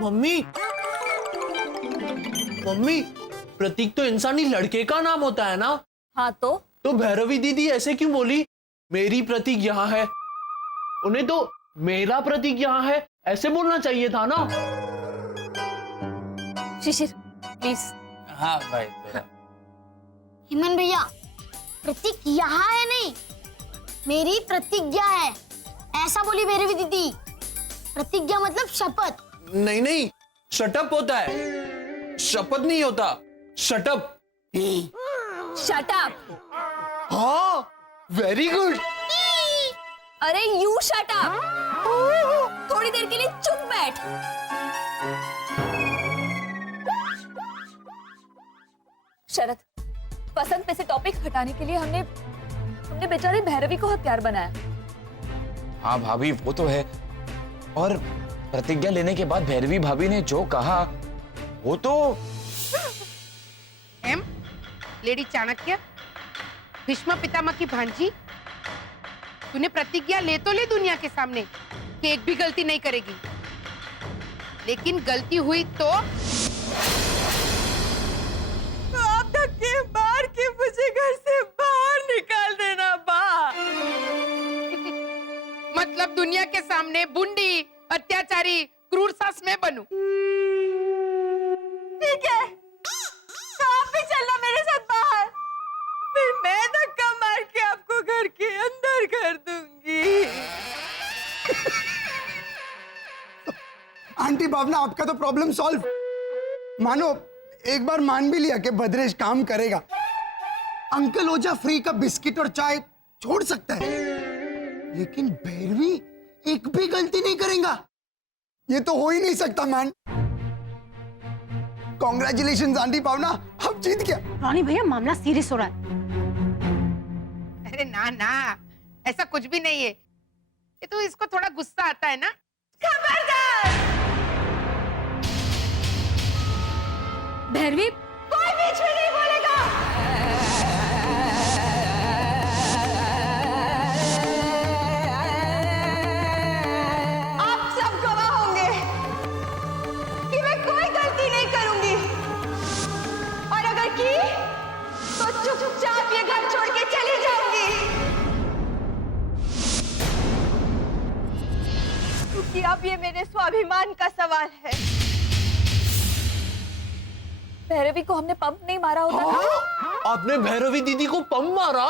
Mummy mummy, प्रतीक तो इंसानी लड़के का नाम होता है ना? हाँ तो भैरवी दीदी ऐसे क्यों बोली? मेरी प्रतीक यहाँ है, उन्हें तो मेरा प्रतीक यहाँ है ऐसे बोलना चाहिए था ना। शिशिर प्लीज। हाँ भाई। हिमन भैया, प्रतीक यहाँ है नहीं, मेरी प्रतिज्ञा है, ऐसा बोली भैरवी दीदी। प्रतिज्ञा मतलब शपथ। नहीं नहीं, शटअप होता है, शपथ नहीं होता, शटअप। Shut up. हाँ, वेरी गुड। अरे यू शट अप, थोड़ी देर के लिए चुप बैठ। शरद, पसंद पे से टॉपिक हटाने के लिए हमने बेचारे भैरवी को हथियार बनाया। हाँ भाभी वो तो है, और प्रतिज्ञा लेने के बाद भैरवी भाभी ने जो कहा वो तो लेडी चाणक्य, भीष्म पितामह की भांजी, तूने प्रतिज्ञा ले तो ले दुनिया के सामने कि एक भी गलती नहीं करेगी, लेकिन गलती हुई तो आप धक्के मार के मुझे घर से बाहर निकाल देना बा। मतलब दुनिया के सामने बुंडी, अत्याचारी, क्रूर सास मैं बनूं? ठीक है, तो आप भी चलना मेरे साथ बाहर, फिर मैं धक्का मार के आपको घर के अंदर कर दूंगी। आंटी भावना, आपका तो प्रॉब्लम सॉल्व। मानो एक बार मान भी लिया कि भद्रेश काम करेगा, अंकल ओझा फ्री का बिस्किट और चाय छोड़ सकता है, लेकिन भैरवी एक भी गलती नहीं करेगा। ये तो हो ही नहीं सकता मैन। कॉन्ग्रेचुलेशन आंटी भावना, आप जीत गया। रानी भैया, मामला सीरियस हो रहा है। अरे ना ना, ऐसा कुछ भी नहीं है, ये तो इसको थोड़ा गुस्सा आता है ना। खबरदार, भैरवी, कोई बीच में नहीं बोलेगा। आप सब गवाह होंगे कि मैं कोई गलती नहीं करूंगी, और अगर की तो चुपचाप ये घर छोड़ के चली जाऊंगी, क्योंकि अब ये मेरे स्वाभिमान का सवाल है। भैरवी को हमने पंप नहीं मारा होता था। आपने भैरवी दीदी को पंप मारा?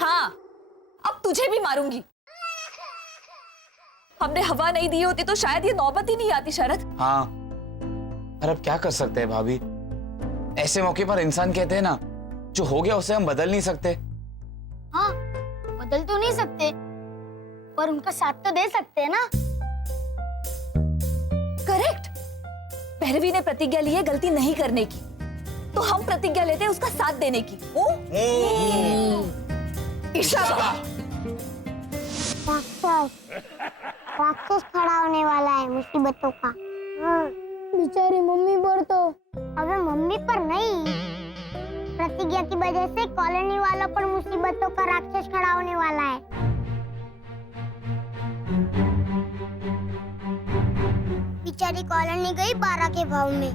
हाँ, अब तुझे भी मारूंगी। हमने हवा नहीं दी होती तो शायद ये नौबत ही नहीं आती शरद। हाँ, पर अब क्या कर सकते हैं भाभी, ऐसे मौके पर इंसान कहते हैं ना, जो हो गया उसे हम बदल नहीं सकते। हाँ, बदल तो नहीं सकते, पर उनका साथ तो दे सकते हैं ना। करेक्ट। भैरवी ने प्रतिज्ञा ली है गलती नहीं करने की, तो हम प्रतिज्ञा लेते हैं उसका साथ देने की। राक्षस खड़ा होने वाला है मुसीबतों का। हाँ, बेचारी मम्मी पर तो। अबे मम्मी पर नहीं, प्रतिज्ञा की वजह से कॉलोनी वालों पर मुसीबतों का राक्षस खड़ा होने वाला है। बेचारी कॉलोनी गई 12 के भाव में।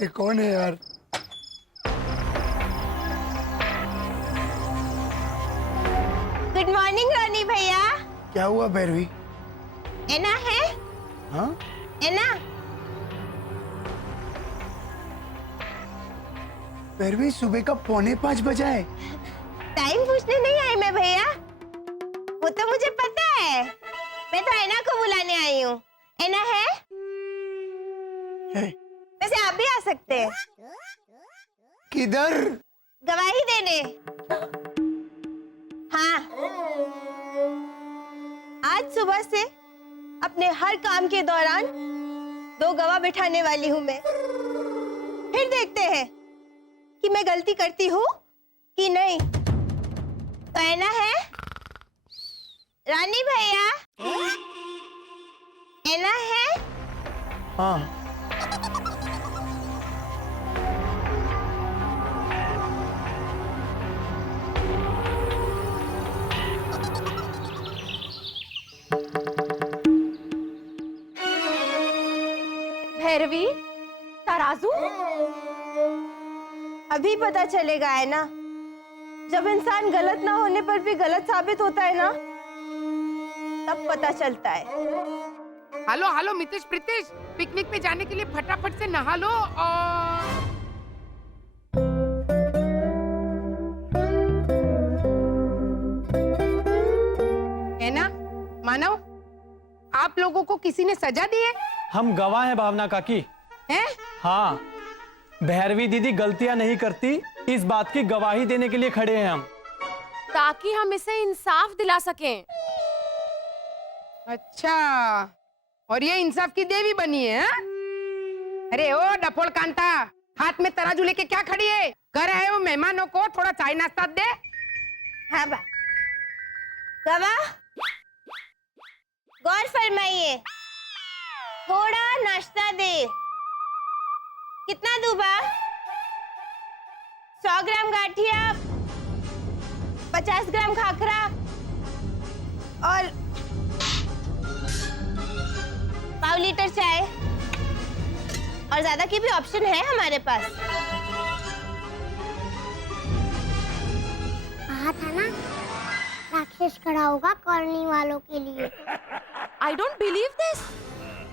ये कौन है यार? गुड मॉर्निंग रानी भैया। क्या हुआ भैरवी? एना है? हाँ, एना? भैरवी सुबह का 4:45 बजा है। टाइम पूछने नहीं आई मैं भैया, वो तो मुझे पता है, मैं तो एना को बुलाने आई हूँ। एना है? वैसे आप भी आ सकते हैं। किधर? गवाही देने। हाँ, आज सुबह से अपने हर काम के दौरान 2 गवाह बिठाने वाली हूँ मैं। फिर देखते हैं कि मैं गलती करती हूँ कि नहीं। तो एना है? रानी भैया, एना है? हाँ, भैरवी, तराजू। अभी पता चलेगा है ना, जब इंसान गलत ना होने पर भी गलत साबित होता है ना, तब पता चलता है। Hello hello Mitesh Pritesh, picnic पे जाने के लिए फटाफट से नहा लो और है ना मानव, आप लोगों को किसी ने सजा दी है? हम गवाह हैं भावना काकी। हैं? हाँ, भैरवी दीदी गलतियां नहीं करती, इस बात की गवाही देने के लिए खड़े हैं हम। ताकि हम इसे इंसाफ दिला सकें। अच्छा, और ये इंसाफ की देवी बनी है हा? अरे ओ डफोल कांता, हाथ में तराजू लेके क्या खड़ी है? कर आए हो मेहमानों को थोड़ा चाय नाश्ता दे। हाँ बा, गवाह गौर फरमाइए, थोड़ा नाश्ता दे। कितना दूं बा? 100 ग्राम गाठिया, 50 ग्राम खाखरा और 1/2 लीटर चाय, और ज्यादा की भी ऑप्शन है हमारे पास। कहा था ना, राक्षस खड़ा होगा कॉलोनी वालों के लिए। I don't believe this।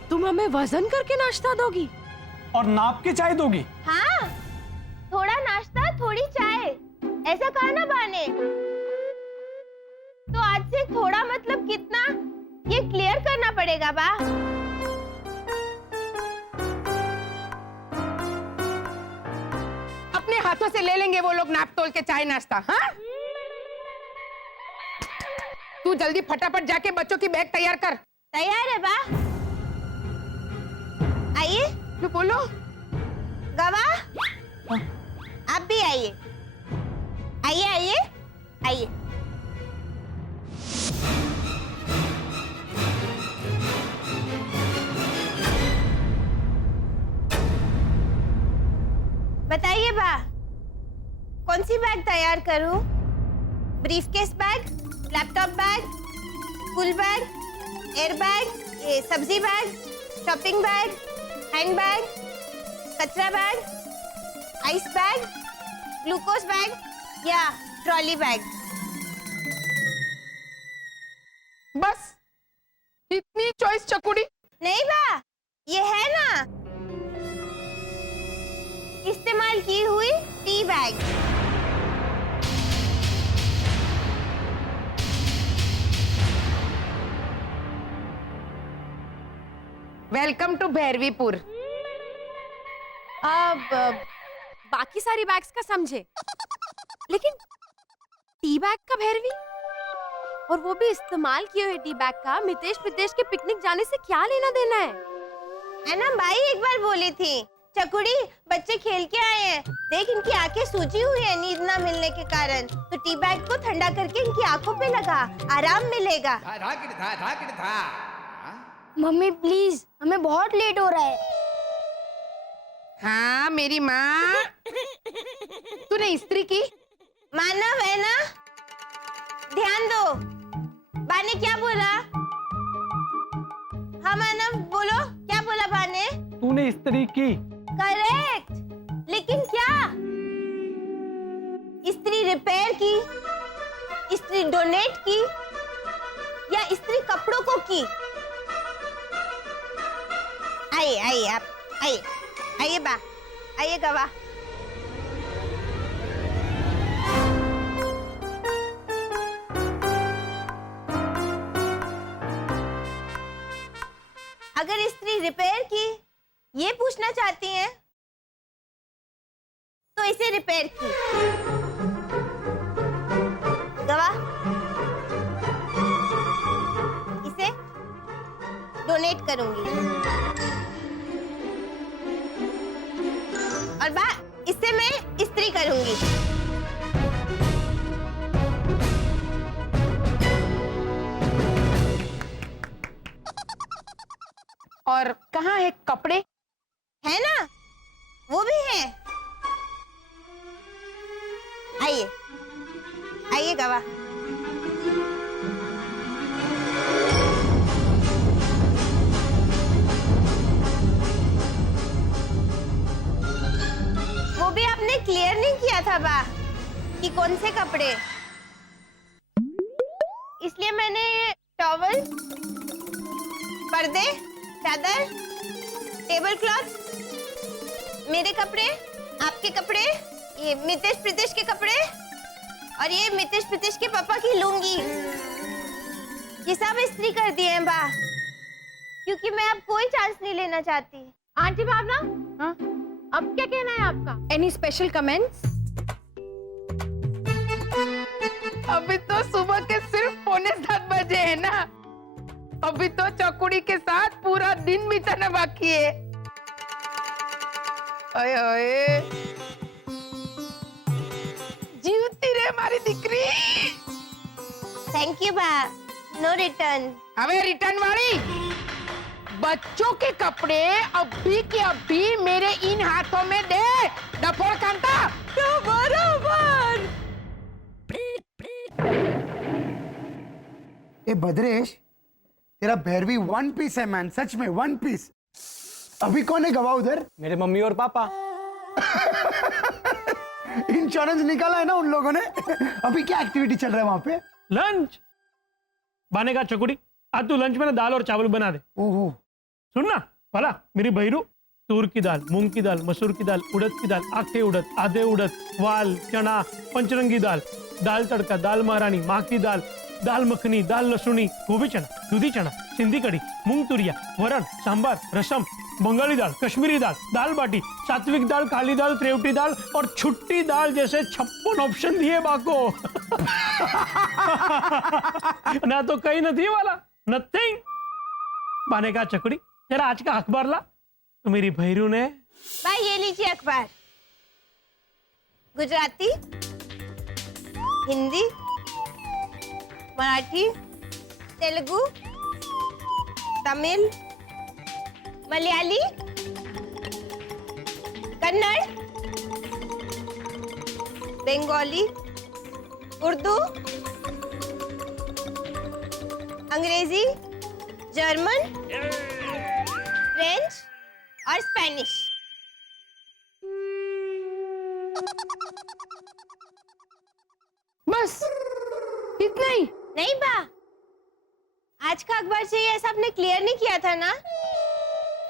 तुम हमें वजन करके नाश्ता दोगी और नाप के चाय दोगी? हाँ, थोड़ा नाश्ता थोड़ी चाय, ऐसा कहा ना बा ने। तो आज से थोड़ा मतलब कितना, ये क्लियर करना पड़ेगा बा। अपने हाथों से ले लेंगे वो लोग नाप तोल के चाय नाश्ता। हाँ, तू जल्दी फटाफट जाके बच्चों की बैग तैयार कर। तैयार है बा? आइए। तू बोलो। गवाह, आप भी आइए। आइए आइए आइए। बताइए बा, कौन सी बैग तैयार करूं? Briefcase bag, laptop bag, school bag, air bag, ये सब्जी bag, shopping bag, hand bag, कचरा bag, ice bag, glucose bag या ट्रॉली बैग? बस इतनी चॉइस चकुड़ी? नहीं बा, ये है ना इस्तेमाल की हुई tea bag. Welcome to Bhairavipur. अब बाकी सारी बैग्स का समझे, लेकिन टी बैग का भैरवी, और वो भी इस्तेमाल किए हुए टी बैग का मितेश प्रदेश के पिकनिक जाने से क्या लेना देना है ना भाई? एक बार बोली थी चकुड़ी, बच्चे खेल के आए हैं, देख इनकी आंखें सूजी हुई है नींद ना मिलने के कारण, तो टी बैग को ठंडा करके इनकी आंखों पे लगा, आराम मिलेगा। मम्मी प्लीज, हमें बहुत लेट हो रहा है। हाँ मेरी माँ, तूने इस्त्री की? मानव है ना, ध्यान दो। बा ने क्या बोला? हाँ मानव बोलो, क्या बोला बा ने? तूने इस्त्री की? करेक्ट, लेकिन क्या? इस्त्री रिपेयर की, इस्त्री डोनेट की, या इस्त्री कपड़ों को की? आइए आइए आप, आइए आइए बा, आइए गवाह। अगर इस्त्री रिपेयर की ये पूछना चाहती हैं, तो इसे रिपेयर की। गवाह, इसे डोनेट करूंगी, और बा इससे मैं इस्त्री करूंगी। और कहाँ है कपड़े? है ना, वो भी है। आइए आइए गवाह। क्लियर नहीं किया था बा कि कौन से कपड़े, इसलिए मैंने ये टॉवल, पर्दे, चादर, टेबल क्लॉथ, मेरे कपड़े, आपके कपड़े, ये मितेश प्रीतेश के कपड़े और ये मितेश प्रीतेश के पापा की लुंगी, ये सब इस्त्री कर दिए हैं बा, क्योंकि मैं अब कोई चांस नहीं लेना चाहती। आंटी भावना, हाँ? अब क्या कहना है आपका? Any special comments? अभी तो सुबह के सिर्फ 6:45 बजे है ना, अभी तो चौकुड़ी के साथ पूरा दिन बिताना बाकी है। ओए ओए, जीवती रे हमारी दिकरी। थैंक यू बा, नो रिटर्न। अबे रिटर्न वाली, बच्चों के कपड़े अभी के अभी मेरे इन हाथों में दे, डफोड़ कांता। बराबर। ए भद्रेश, तेरा भैरवी वन पीस है मैन, सच में वन पीस। अभी कौन है गवाह उधर? मेरे मम्मी और पापा। इंश्योरेंस निकाला है ना उन लोगों ने। अभी क्या एक्टिविटी चल रहा है वहां पे? लंच बने का चकुड़ी, आज तू लंच में ना दाल और चावल बना दे। ओहो, सुनना भला मेरी भैरू, तूर की दाल, मूंग की दाल, मसूर की दाल, उड़द की दाल, आखे उड़द, आधे उड़द, वाल, चना, पंचरंगी दाल, दाल तड़का, दाल महारानी, माँ की दाल, दाल मखनी, दाल लसुनी, गोभी चना, दूधी चना, सिंधी कड़ी, मूंग तुरिया, वरण, सांबर, रसम, बंगाली दाल, कश्मीरी दाल, दाल बाटी, सात्विक दाल, काली दाल, त्रेवटी दाल और छुट्टी दाल जैसे 56 ऑप्शन दिए बाको। ना तो कहीं नहीं वाला, नथिंग। बाने का चकड़ी, जरा आज का अखबार ला। तो मेरी भैरू ने भाई ये लीजिए अखबार, गुजराती, हिंदी, मराठी, तेलुगु, तमिल, मलयाली, कन्नड़, बंगाली, उर्दू, अंग्रेजी, जर्मन, फ्रेंच और स्पेनिश। बस इतना ही? नहीं बा, आज का अखबार चाहिए ऐसा आपने क्लियर नहीं किया था ना,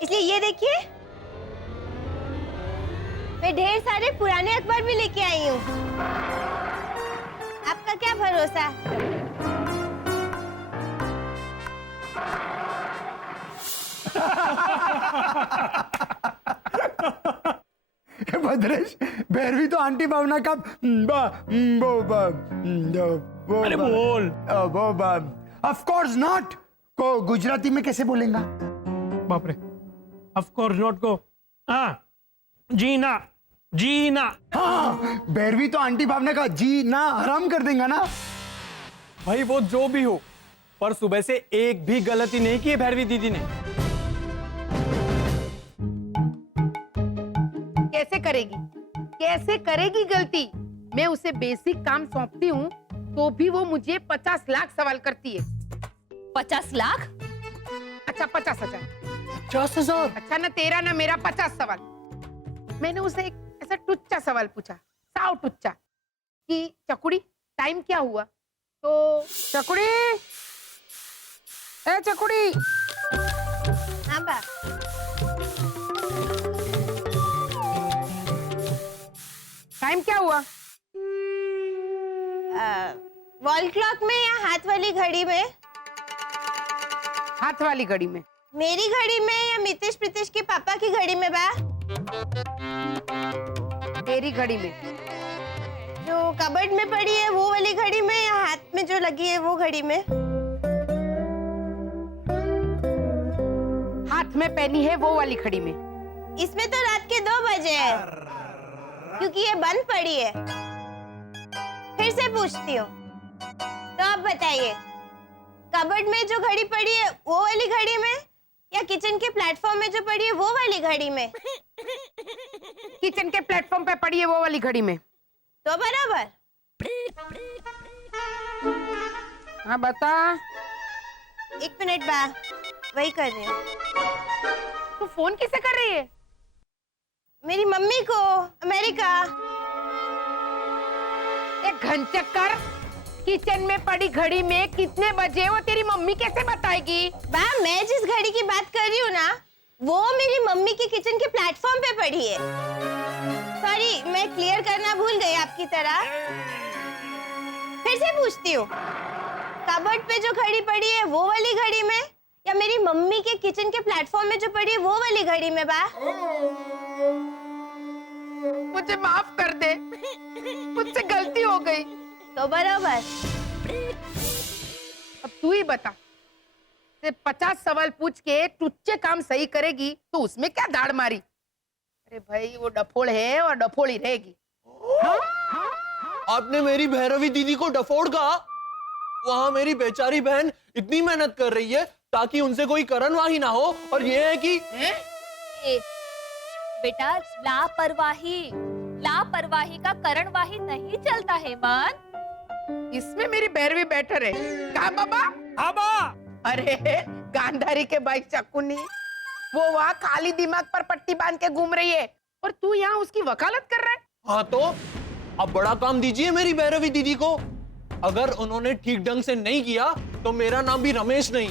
इसलिए ये देखिए, मैं ढेर सारे पुराने अखबार भी लेके आई हूँ। आपका क्या भरोसा? भद्रेश, भैरवी तो आंटी भावना का अरे बोल। ऑफ कोर्स नॉट को गुजराती में कैसे बोलेगा? बाप रे, ऑफ कोर्स नॉट को हाँ जी ना, जी ना। हाँ, भैरवी तो आंटी भावना का जी ना हराम कर देगा ना। भाई वो जो भी हो, पर सुबह से एक भी गलती नहीं की है भैरवी दीदी ने। कैसे करेगी, कैसे करेगी गलती? मैं उसे बेसिक काम सौंपती हूँ तो भी वो मुझे 50 लाख सवाल करती है। 50 लाख? अच्छा 50,000। 50,000? अच्छा ना तेरा ना मेरा 50 सवाल। मैंने उसे एक ऐसा टुच्चा सवाल पूछा, साव टुच्चा, कि चकुड़ी टाइम क्या हुआ? तो चकुड़ी, ए चकुड़ी, हाँ बा, टाइम क्या हुआ? वॉल क्लॉक में या हाथ वाली घड़ी में? हाथ वाली घड़ी में। मेरी घड़ी में या मितेश प्रीतेश के पापा की घड़ी में बा? तेरी घड़ी में। जो कबर्ड में पड़ी है वो वाली घड़ी में या हाथ में जो लगी है वो घड़ी में? हाथ में पहनी है वो वाली घड़ी में। इसमें तो रात के 2 बजे है, क्योंकि ये बंद पड़ी है। फिर से पूछती हूँ, तो आप बताइए, कबर्ड में जो घड़ी पड़ी है वो वाली घड़ी में या किचन के प्लेटफॉर्म में जो पड़ी है वो वाली घड़ी में? किचन के प्लेटफॉर्म पे पड़ी है वो वाली घड़ी में। तो बराबर। हाँ बता। 1 मिनट बा, वही कर रही हूँ। तू फोन किसे कर रही है? मेरी मम्मी को, अमेरिका। घनचक्कर, किचन में पड़ी घड़ी में कितने बजे वो तेरी मम्मी कैसे बताएगी? मैं जिस घड़ी की बात कर रही हूँ ना, वो मेरी मम्मी की किचन के प्लेटफॉर्म पे पड़ी है। सॉरी, मैं क्लियर करना भूल गई आपकी तरह। फिर से पूछती हूँ, कबर्ड पे जो घड़ी पड़ी है वो वाली घड़ी में, या मेरी मम्मी के किचन के प्लेटफॉर्म में जो पड़ी है वो वाली घड़ी में? बा, मुझे माफ कर दे, मुझसे गलती हो गई। तो बराबर। अब तू ही बता, सिर्फ 50 सवाल पूछ के टुच्चे काम सही करेगी तो उसमें क्या दाढ़ मारी? अरे भाई, वो डफोड़ है और डफोड़ ही रहेगी। आपने मेरी भैरवी दीदी को डफोड़ कहा? वहां मेरी बेचारी बहन इतनी मेहनत कर रही है ताकि उनसे कोई करणवाही ना हो, और ये है कि बेटा, लापरवाही का करणवाही नहीं चलता हेमंत। इसमें मेरी भैरवी बेटर है। कहा बाबा? अरे गांधारी के भाई चकुनी, वो वहाँ खाली दिमाग पर पट्टी बांध के घूम रही है और तू यहाँ उसकी वकालत कर रहा है। हाँ तो अब बड़ा काम दीजिए मेरी भैरवी दीदी को। अगर उन्होंने ठीक ढंग से नहीं किया तो मेरा नाम भी रमेश नहीं।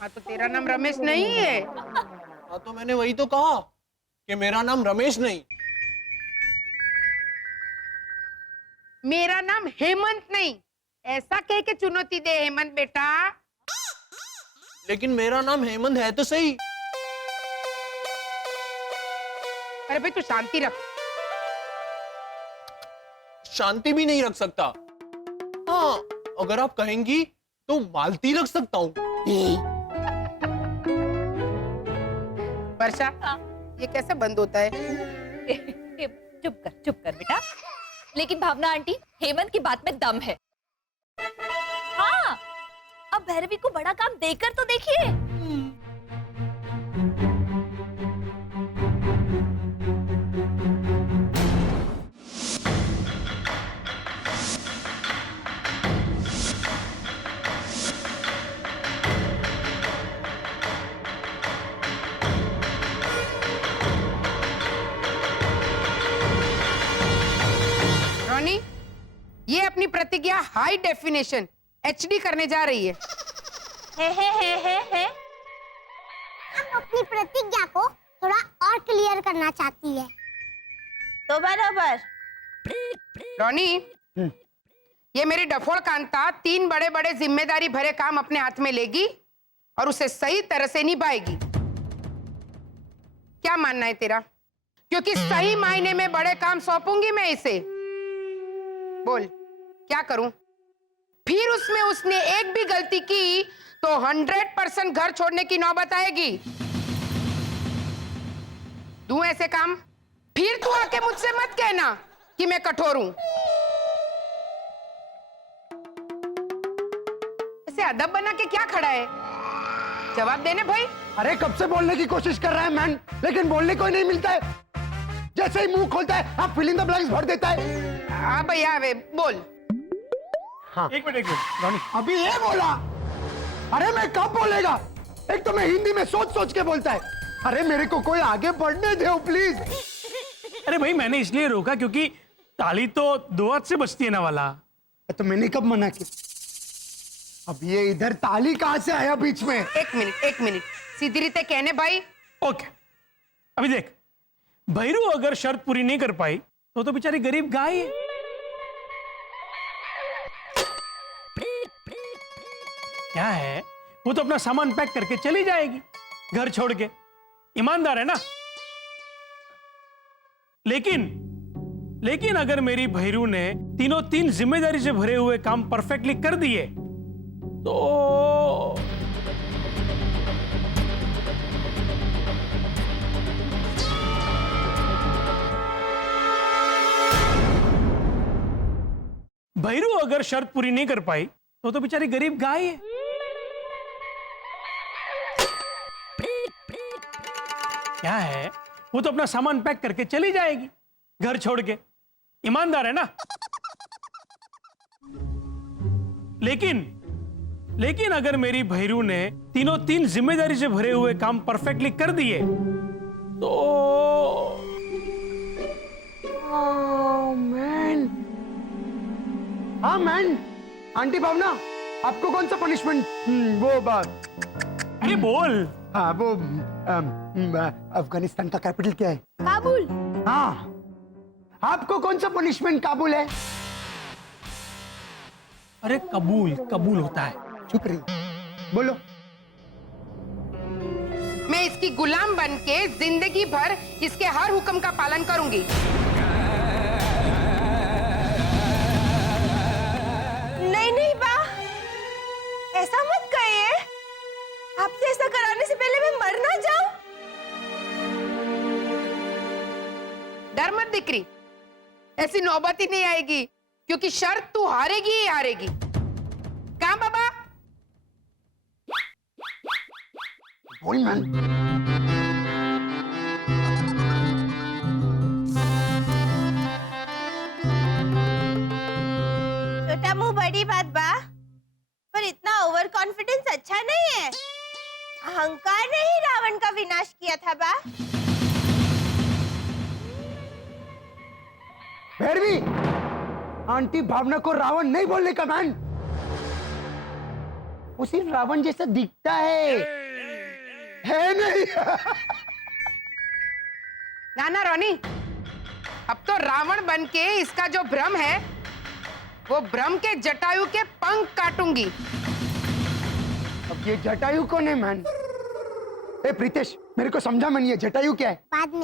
हाँ तो तेरा नाम रमेश नहीं है? हाँ तो मैंने वही तो कहा कि मेरा नाम रमेश नहीं। मेरा नाम हेमंत नहीं, ऐसा कह के चुनौती दे हेमंत बेटा। लेकिन मेरा नाम हेमंत है तो सही। अरे भाई, तू शांति रख। शांति भी नहीं रख सकता। हाँ, अगर आप कहेंगी तो मालती रख सकता हूँ। वर्षा, ये कैसे बंद होता है? चुप कर बेटा। लेकिन भावना आंटी, हेमंत की बात में दम है। हाँ, अब भैरवी को बड़ा काम देकर तो देखिए। रोनी, ये अपनी प्रतिज्ञा हाई डेफिनेशन HD करने जा रही है। हम अपनी प्रतिज्ञा को थोड़ा और क्लियर करना चाहती है। तो बराबर। रोनी, ये मेरी डफोड़ कांता 3 बड़े बड़े जिम्मेदारी भरे काम अपने हाथ में लेगी और उसे सही तरह से निभाएगी। क्या मानना है तेरा? क्योंकि सही मायने में बड़े काम सौंपूंगी मैं इसे। बोल, क्या करूं? फिर उसमें उसने एक भी गलती की तो 100% घर छोड़ने की नौबत आएगी। दूं ऐसे काम? फिर तू आके मुझसे मत कहना कि मैं कठोर हूं। ऐसे अदब बना के क्या खड़ा है? जवाब देने भाई। अरे कब से बोलने की कोशिश कर रहा है मैन, लेकिन बोलने को ही नहीं मिलता है। जैसे ही मुंह खोलता है आप फिल इन द ब्लैंक्स भर देता है। हाँ भैया, वे बोल। हाँ। एक मिनट रोनी, अभी ये बोला। अरे मैं कब बोलेगा? एक तो मैं हिंदी में सोच सोच के बोलता है। अरे मेरे को कोई आगे बढ़ने दो प्लीज। अरे भाई, मैंने इसलिए रोका क्योंकि ताली तो 2 हाथ से बजती है ना वाला। तो मैंने कब मना किया? अब ये इधर ताली कहां से आया बीच में? एक मिनट, सीधी रीते कहने भाई। ओके, अभी देख, भैरू अगर शर्त पूरी नहीं कर पाई तो बेचारी गरीब गाय है। क्या है, वो तो अपना सामान पैक करके चली जाएगी घर छोड़ के। ईमानदार है ना? लेकिन अगर मेरी भैरू ने तीनों 3 जिम्मेदारी से भरे हुए काम परफेक्टली कर दिए तो भैरू अगर शर्त पूरी नहीं कर पाई तो बेचारी गरीब गाय है। क्या है, वो तो अपना सामान पैक करके चली जाएगी घर छोड़ के। ईमानदार है ना? लेकिन अगर मेरी भैरू ने तीनों 3 जिम्मेदारी से भरे हुए काम परफेक्टली कर दिए तो मैन, हाँ मैन, आंटी भावना, आपको कौन सा पनिशमेंट? वो बात, अरे बोल। हाँ वो अफगानिस्तान का कैपिटल क्या है? काबुल। हाँ, आपको कौन सा पनिशमेंट काबुल है? अरे कबूल कबूल होता है। चुप रही, बोलो। मैं इसकी गुलाम बन के जिंदगी भर इसके हर हुक्म का पालन करूंगी। नहीं नहीं बा, ऐसा मत कहिए। आपसे ऐसा कराने से पहले मैं मर ना जाऊं। डर मत दिकरी, ऐसी नौबत ही नहीं आएगी, क्योंकि शर्त तू हारेगी ही हारेगी। कहाँ बाबा? बोल मैन। छोटा मुंह बड़ी बात बा, पर इतना ओवर कॉन्फिडेंस अच्छा नहीं है। अहंकार ने ही रावण का विनाश किया था बा। भैरवी, आंटी भावना को रावण नहीं बोलने का मैन। वो सिर्फ रावण जैसा दिखता है नहीं? नाना रोनी, अब तो रावण बन के इसका जो भ्रम है, वो भ्रम के जटायु के पंख काटूंगी। अब ये जटायु कौन है मैन? ए प्रीतेश, मेरे को समझा मैं, ये जटायु क्या है? बाद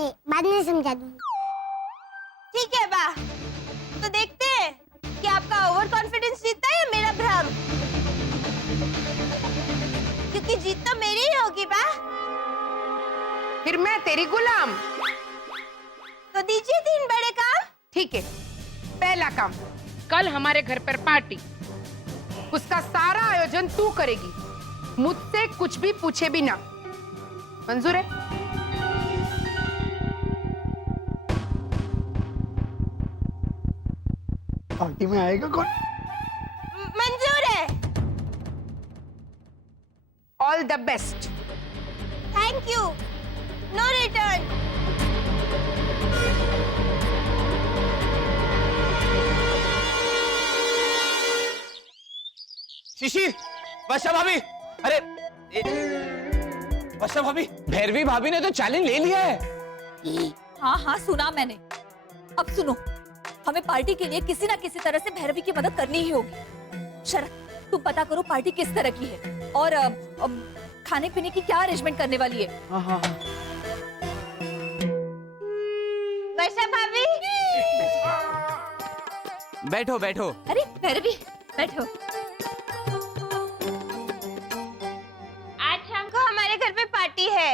में समझा दूंगी। ठीक है बा, तो देखते हैं कि आपका ओवर कॉन्फिडेंस जीतता है या मेरा भ्रम। क्योंकि जीत तो मेरी ही होगी बा। फिर मैं तेरी गुलाम। तो दीजिए 3 बड़े काम। ठीक है, पहला काम, कल हमारे घर पर पार्टी, उसका सारा आयोजन तू करेगी, मुझसे कुछ भी पूछे बिना। मंजूर है? पार्टी में आएगा कौन? मंजूर है। All the best. Thank you. No return. Shishir, Varsha भाभी, अरे वर्षा भाभी, भैरवी भाभी ने तो चैलेंज ले लिया है। हाँ हाँ सुना मैंने। अब सुनो, हमें पार्टी के लिए किसी ना किसी तरह से भैरवी की मदद करनी ही होगी। शरद, तुम पता करो पार्टी किस तरह की है और खाने पीने की क्या अरेंजमेंट करने वाली है। वर्षा भाभी, बैठो बैठो। अरे भैरवी बैठो। आज शाम को हमारे घर पे पार्टी है।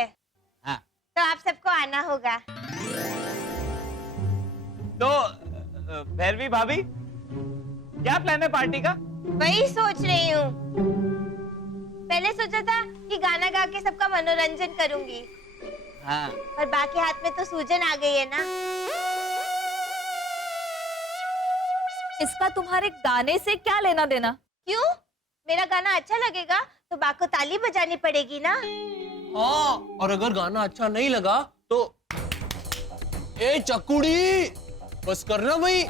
हाँ। तो आप सबको आना होगा। तो भैरवी भाभी, क्या प्लान है पार्टी का? वही सोच रही हूँ। पहले सोचा था कि गाना गा के सबका मनोरंजन करूंगी। हाँ। और बाकी हाथ में तो सूजन आ गई है ना। इसका तुम्हारे गाने से क्या लेना देना? क्यों? मेरा गाना अच्छा लगेगा तो बा को ताली बजानी पड़ेगी ना। हाँ, और अगर गाना अच्छा नहीं लगा तो ए चकुड़ी, बस करना भाई,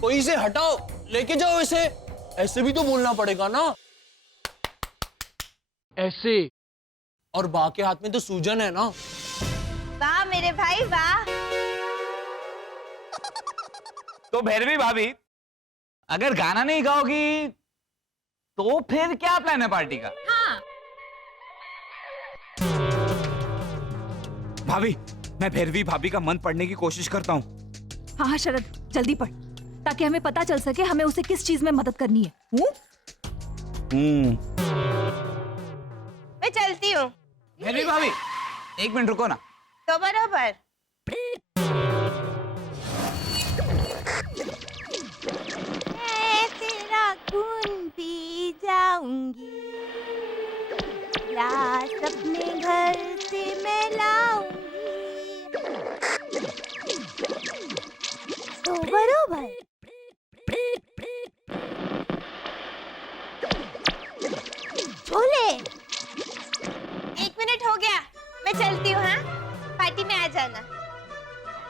कोई से हटाओ, लेके जाओ इसे। ऐसे भी तो बोलना पड़ेगा ना, ऐसे। और बा के हाथ में तो सूजन है ना। वाह मेरे भाई वाह। तो भैरवी भाभी, अगर गाना नहीं गाओगी तो फिर क्या प्लान है पार्टी का? हाँ। भाभी, मैं भैरवी भाभी का मन पढ़ने की कोशिश करता हूँ। हाँ हाँ शरद, जल्दी पढ़, ताकि हमें पता चल सके हमें उसे किस चीज में मदद करनी है। मैं चलती हूँ। भैरवी भाभी, 1 मिनट रुको ना। तो बराबर। मैं तेरा खून पी जाऊंगी, रात अपने घर से मैं लाऊंगी। तो बराबर। छोले। 1 मिनट हो गया, मैं चलती हूँ। हाँ, पार्टी में आ जाना।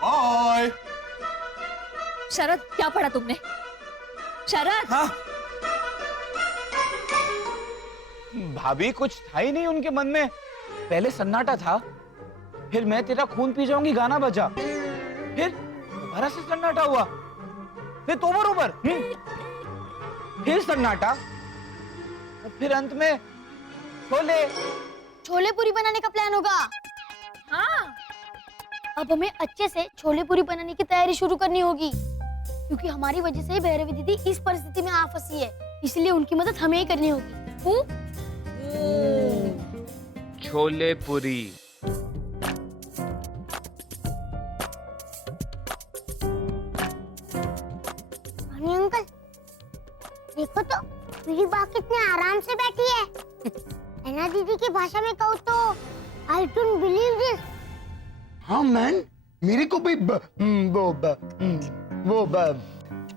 बाय। शरद, क्या पढ़ा तुमने? शरद। हाँ? भाभी कुछ था ही नहीं उनके मन में। पहले सन्नाटा था, फिर मैं तेरा खून पी जाऊंगी गाना बजा, फिर दोबारा से सन्नाटा हुआ, फिर तो बरोबर, फिर सन्नाटा, और फिर अंत में छोले। छोले पूरी बनाने का प्लान होगा। हाँ, अब हमें अच्छे से छोले पूरी बनाने की तैयारी शुरू करनी होगी, क्योंकि हमारी वजह से भैरवी दीदी इस परिस्थिति में आ फंसी है, इसलिए उनकी मदद हमें ही करनी होगी। छोले पूरी। रानी अंकल, देखो तो मेरी बात कितने आराम से बैठी है। ऐना दीदी की भाषा में कहूँ तो I don't believe this। हाँ मैन, मेरे को भी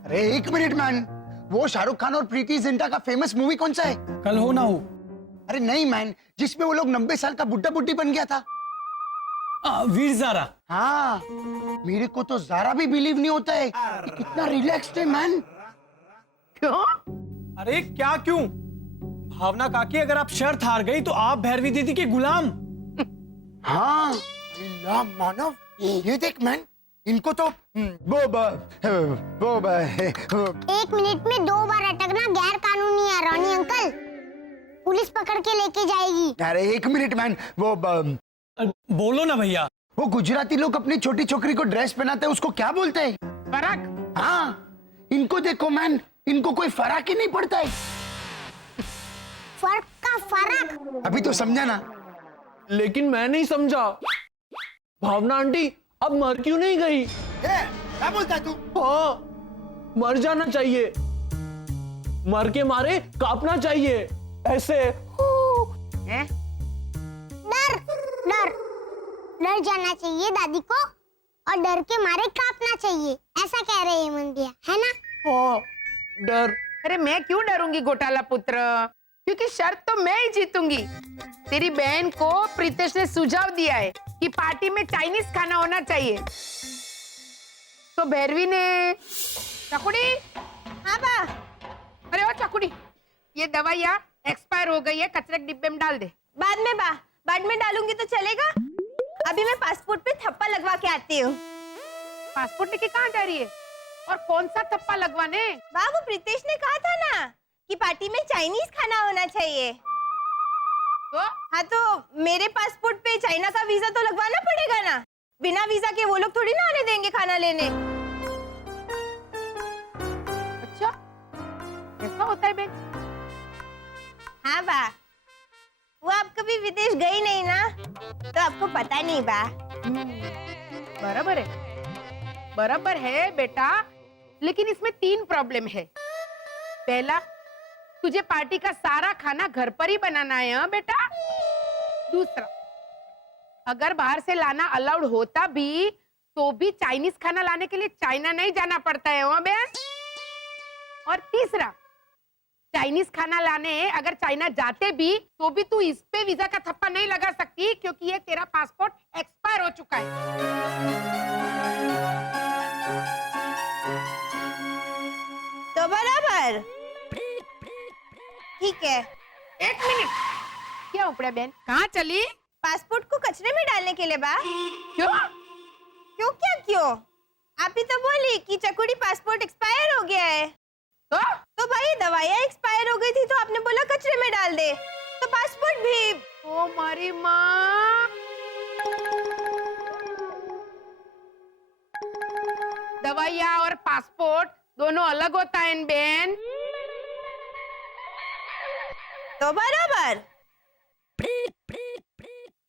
अरे एक मिनट मैन, वो शाहरुख खान और प्रीति जिंटा का फेमस मूवी कौन सा है? कल हो ना हो। अरे नहीं मैन, जिसमें वो लोग 90 साल का बुड्ढा बुड्ढी बन गया था। वीर ज़ारा। हाँ, मेरे को तो जरा भी बिलीव नहीं होता है कि कितना रिलैक्स्ड है मैन। क्यों? अरे क्या क्यों? भावना काकी, अगर आप शर्त हार गई तो आप भैरवी दीदी के गुलाम। हाँ, अल्लाह मानव, ये देख मैन, इनको तो एक मिनट में 2 बार अटकना गैर कानूनी है रोनी अंकल, पुलिस पकड़ के लेके जाएगी। अरे एक मिनट मैन, बोलो ना भैया। वो गुजराती लोग अपनी छोटी छोकरी को ड्रेस पहनाते हैं, उसको क्या बोलते हैं? फर्क। हाँ, इनको देखो मैन, इनको कोई फर्क ही नहीं पड़ता है। फर्क का फर्क। अभी तो समझा ना? लेकिन मैं नहीं समझा। भावना आंटी अब मर क्यों नहीं गई? क्या बोलता है तू? हाँ, मर जाना चाहिए, मर के मारे कांपना चाहिए ऐसे। हैं? डर डर डर जाना चाहिए दादी को, और डर के मारे कांपना चाहिए, ऐसा कह रहे हैं मंदिया, है ना? हाँ, डर। अरे मैं क्यों डरूंगी घोटाला पुत्र, क्योंकि शर्त तो मैं ही जीतूंगी। तेरी बहन को प्रीतेश ने सुझाव दिया है कि पार्टी में चाइनीज खाना होना चाहिए, तो भैरवी ने चकुड़ी। हाँ बा। अरे ओ चकुड़ी, ये दवाइयाँ एक्सपायर हो गई है, कचरे के डिब्बे में डाल दे। बाद में बा, बाद में डालूंगी तो चलेगा। अभी मैं पासपोर्ट पे थप्पा लगवा के आती हूँ। पासपोर्ट लेके कहाँ जा रही है और कौन सा थप्पा लगवाने? बा, वो प्रीतेश ने कहा था ना कि पार्टी में चाइनीज खाना होना चाहिए, तो हाँ तो मेरे पासपोर्ट पे चाइना का वीजा तो लगवाना पड़ेगा ना, बिना वीजा के वो लोग थोड़ी ना आने देंगे खाना लेने। अच्छा, ऐसा होता है बहन? हाँ बा, वो आप कभी विदेश गई नहीं ना, तो आपको पता नहीं बा। बराबर है, बराबर है बेटा, लेकिन इसमें 3 प्रॉब्लम है। पहला, तुझे पार्टी का सारा खाना घर पर ही बनाना है। हाँ बेटा। दूसरा, अगर बाहर से लाना अलाउड होता भी तो भी चाइनीज खाना लाने के लिए चाइना नहीं जाना पड़ता है। हाँ बहन। और तीसरा, चाइनीज खाना लाने अगर चाइना जाते भी तो भी तू इस पे वीजा का थप्पा नहीं लगा सकती, क्योंकि ये तेरा पासपोर्ट एक्सपायर हो चुका है। तो बराबर, ठीक है। 1 मिनट, क्या उपड़ा बहन, कहाँ चली? पासपोर्ट को कचरे में डालने के लिए बा। क्यों? क्यों क्या क्यों? आप ही तो बोली कि चकुड़ी पासपोर्ट एक्सपायर हो गया है। तो भाई दवाइयाँ एक्सपायर हो गई थी तो आपने बोला कचरे में डाल दे, तो पासपोर्ट भी। ओ मारी माँ, दवाइयाँ और पासपोर्ट दोनों अलग होता है बहन। तो बराबर,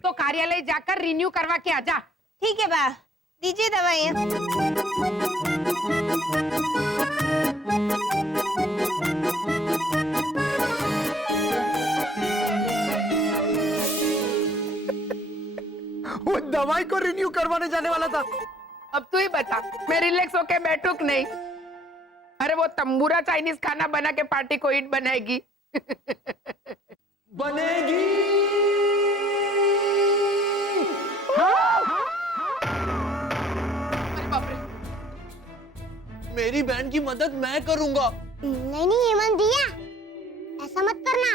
तो कार्यालय जाकर रिन्यू करवा के आजा। ठीक है बा, दीजिए दवाइयाँ। वो दवाई को रिन्यू करवाने जाने वाला था। अब तू ही बता, मैं रिलैक्स होके बैठूं कि नहीं? अरे वो तंबूरा चाइनीज खाना बना के पार्टी को ईट बनाएगी। बनेगी। अरे बाप रे। मेरी बहन की मदद मैं करूंगा, नहीं नहीं हेमंत भैया, ऐसा मत करना,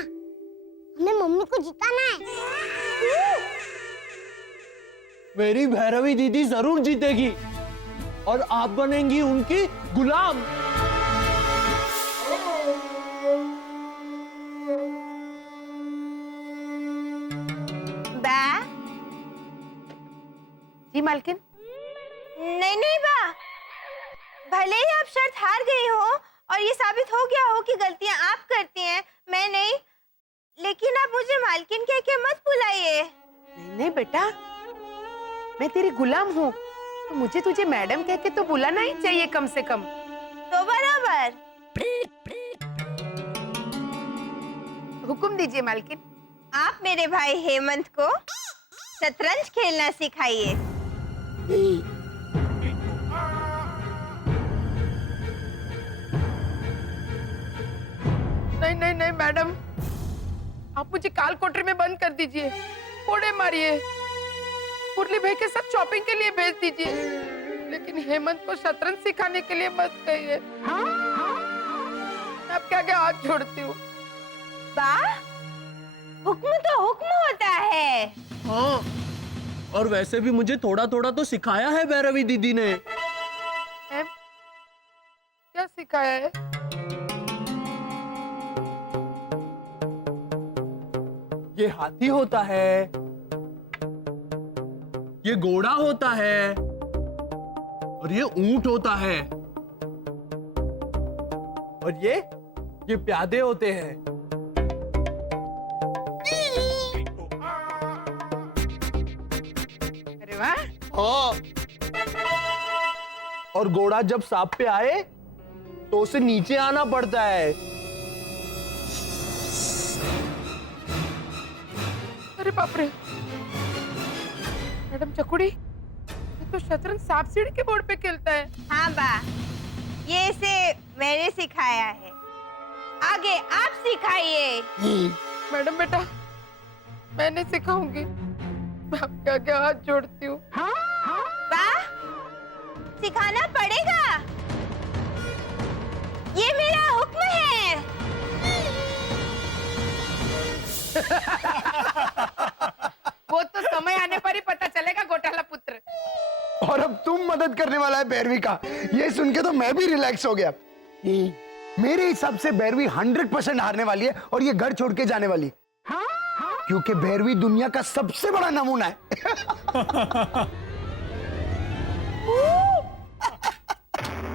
हमें मम्मी को जिताना है। मेरी भैरवी दीदी जरूर जीतेगी और आप बनेंगी उनकी गुलाम। बा जी मालकिन। नहीं नहीं बा, भले ही आप शर्त हार गई हो और ये साबित हो गया हो कि गलतियां आप करती हैं, मैं नहीं, लेकिन आप मुझे मालकिन कह के मत बुलाइए। नहीं नहीं बेटा, मैं तेरी गुलाम हूँ, तो मुझे तुझे मैडम कह के तो बुलाना ही चाहिए कम से कम। तो बराबर। हुक्म दीजिए मालकिन। आप मेरे भाई हेमंत को शतरंज खेलना सिखाइए। नहीं नहीं नहीं मैडम, आप मुझे काल कोठरी में बंद कर दीजिए, कोड़े मारिए, मुरली भाई के साथ शॉपिंग के लिए भेज दीजिए, लेकिन हेमंत को शतरंज सिखाने के लिए मत कहिए। मैं आपके आगे हाथ जोड़ती हूँ। बा, हुक्म तो हुक्म होता है। हाँ, और वैसे भी मुझे थोड़ा थोड़ा तो सिखाया है भैरवी दीदी ने। क्या सिखाया है? ये हाथी होता है, ये घोड़ा होता है, और ये ऊंट होता है, और ये प्यादे होते हैं। अरे वाह। हाँ, और घोड़ा जब सांप पे आए तो उसे नीचे आना पड़ता है। अरे बाप रे, मैडम चकुड़ी, ये तो शतरंज सांप सीढ़ी के बोर्ड पे खेलता है। हाँ बा, ये इसे मैंने सिखाया है, आगे आप सिखाइए। मैडम बेटा, मैं नहीं सिखाऊंगी, मैं आपके आगे हाथ जोड़ती हूँ। बा, सिखाना पड़ेगा, ये मेरा हुक्म है। वो तो समय आने पर ही पता चलेगा घोटाला पुत्र। और अब तुम मदद करने वाला है भैरवी का, ये सुन के तो मैं भी रिलैक्स हो गया। मेरे हिसाब से भैरवी 100% हारने वाली है और ये घर छोड़ के जाने वाली है, क्योंकि भैरवी दुनिया का सबसे बड़ा नमूना है।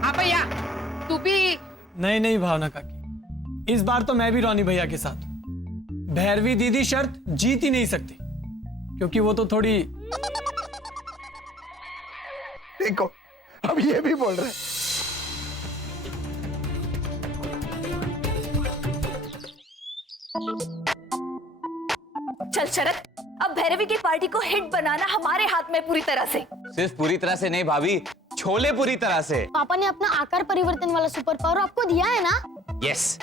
हाँ भैया, तू भी। नहीं नहीं भावना काकी, इस बार तो मैं भी रोनी भैया के साथ हूं। भैरवी दीदी शर्त जीत ही नहीं सकती, क्योंकि वो तो थोड़ी। देखो, अब ये भी बोल रहे हैं। चल शरद, अब भैरवी की पार्टी को हिट बनाना हमारे हाथ में पूरी तरह से। सिर्फ पूरी तरह से नहीं भाभी, छोले पूरी तरह से। पापा ने अपना आकार परिवर्तन वाला सुपर पावर आपको दिया है ना? यस,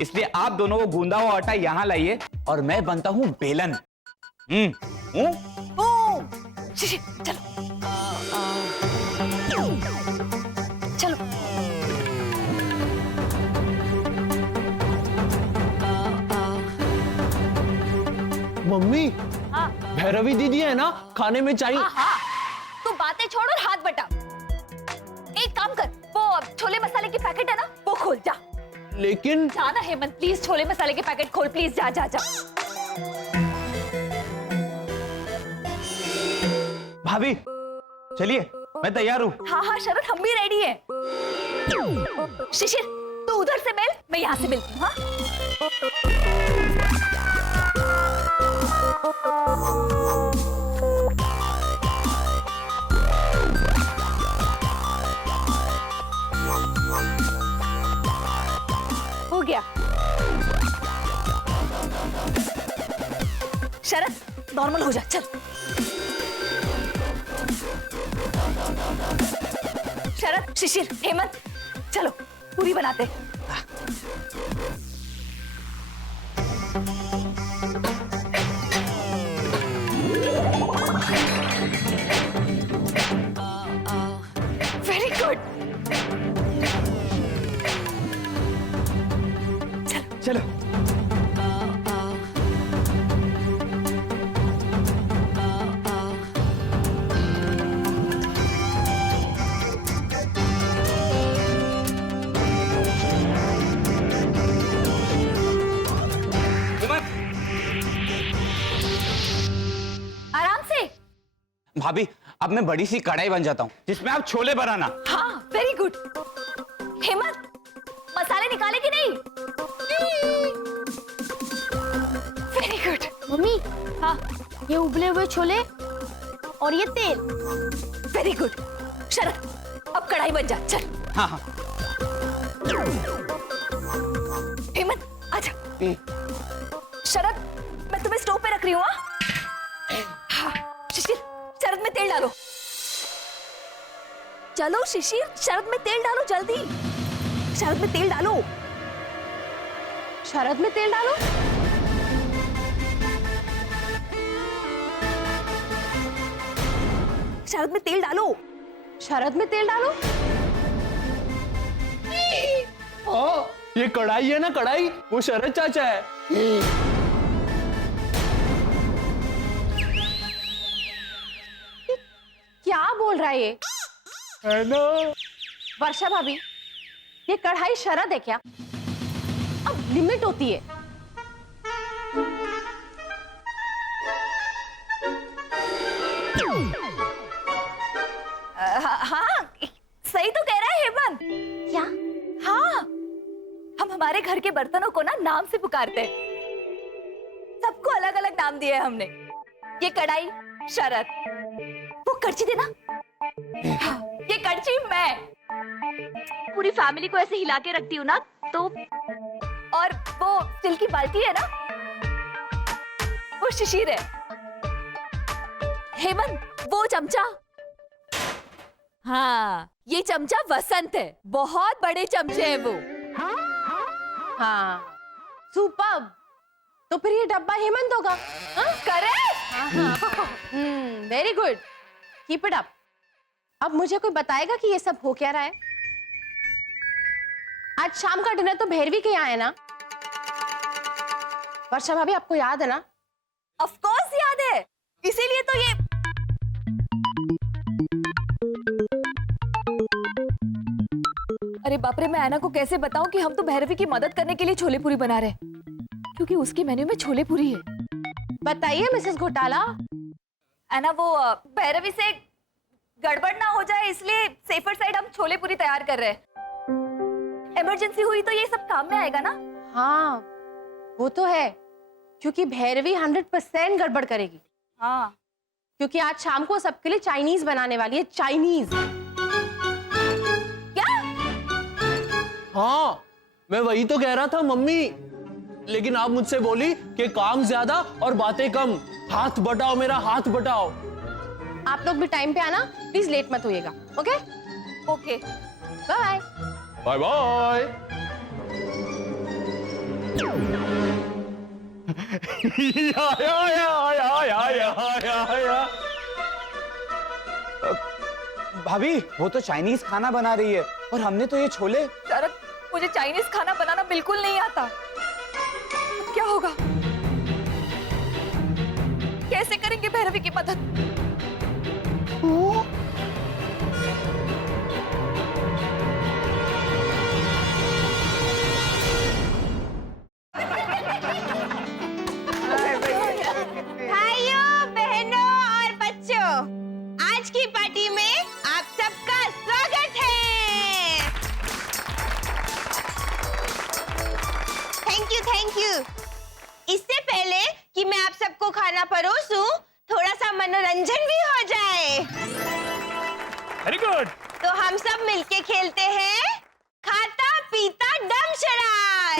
इसलिए आप दोनों को गूंदा हुआ आटा यहाँ लाइए और मैं बनता हूँ बेलन। चलो चलो। मम्मी, हाँ भैरवी दीदी है ना, खाने में चाहिए। हाँ, तू बातें छोड़ और हाथ बटा। एक काम कर, वो छोले मसाले की पैकेट है ना, वो खोल जा। लेकिन जा ना हेमंत, प्लीज छोले मसाले के पैकेट खोल, प्लीज जा जा जा। भाभी चलिए, मैं तैयार हूँ। हाँ हाँ शरद, हम भी रेडी हैं। शिशिर, तू उधर से मिल, मैं यहाँ से मिलती हूँ। हाँ हो गया। शरद, नॉर्मल हो जा, चल। शरद, शिशिर, हेमंत, चलो पूरी बनाते। Very good. भाभी अब मैं बड़ी सी कढ़ाई बन जाता हूँ जिसमें आप छोले बनाना। हाँ, वेरी गुड। हेमंत, मसाले निकाले कि नहीं? Very good. मम्मी, हाँ, ये उबले हुए छोले और ये तेल। Very good. शरद, अब कढ़ाई बन जा, चल। हाँ हाँ। हेमंत, आजा। शरद, मैं तुम्हें स्टोव पे रख रही हूँ। हाँ, शिशिर, शरद में तेल डालो। चलो शिशिर, शरद में तेल डालो जल्दी। शरद में तेल डालो। शरद में तेल डालो। शरद में तेल डालो। शरद में तेल डालो। हाँ, ये कढ़ाई है ना, कढ़ाई, वो शरद चाचा है। क्या बोल रहा है ये? है ना? वर्षा भाभी, ये कढ़ाई शरद है क्या? अब लिमिट होती है। हाँ, सही तो कह रहा है हेमंत। क्या? हाँ, हम हमारे घर के बर्तनों को ना नाम से पुकारते हैं। सबको अलग अलग नाम दिए हैं हमने। ये कढ़ाई शरद, वो कड़छी देना। हाँ, ये कड़छी मैं। पूरी फैमिली को ऐसे हिला के रखती हूँ ना तो। और वो स्टील की बाल्टी है ना, वो शिशिर है। हेमंत, वो चमचा। हाँ, ये चमचा वसंत है। बहुत बड़े चमचे हैं वो। हाँ, सुपर्ब। तो फिर ये डब्बा हेमंत होगा। हाँ? Correct. Very good, keep it up. अब मुझे कोई बताएगा कि ये सब हो क्या रहा है? आज शाम का डिनर तो भैरवी के यहाँ है ना? वर्षा भाभी, आपको याद है ना? ऑफ कोर्स याद है, इसीलिए तो ये। अरे बाप रे, मैं ऐना को कैसे बताऊं कि हम तो भैरवी की मदद करने के लिए छोले पूरी बना रहे हैं, क्योंकि उसके मेन्यू में छोले पूरी है। बताइए मिसेस घोटाला। ऐना, वो भैरवी से गड़बड़ ना हो जाए इसलिए सेफर साइड हम छोले पूरी तैयार कर रहे हैं। इमरजेंसी हुई तो ये सब काम में आएगा ना। हाँ, वो तो है, क्योंकि भैरवी 100% गड़बड़ करेगी। हाँ, क्योंकि आज शाम को सबके लिए चाइनीज बनाने वाली है। चाइनीज। क्या? हाँ, मैं वही तो कह रहा था मम्मी, लेकिन आप मुझसे बोली कि काम ज्यादा और बातें कम। हाथ बटाओ, मेरा हाथ बटाओ। आप लोग भी टाइम पे आना, प्लीज लेट मत होइएगा। Okay okay, bye bye. Bye bye. भाभी वो तो चाइनीज खाना बना रही है और हमने तो ये छोले। शरद, मुझे चाइनीज खाना बनाना बिल्कुल नहीं आता। अब क्या होगा? कैसे करेंगे भैरवी की मदद? भाइयों, बहनों और बच्चों, आज की पार्टी में आप सबका स्वागत है। Thank you. इससे पहले कि मैं आप सबको खाना परोसूं, थोड़ा सा मनोरंजन भी हो जाए। Very good. तो हम सब मिलके खेलते हैं खाता पीता डम शराब।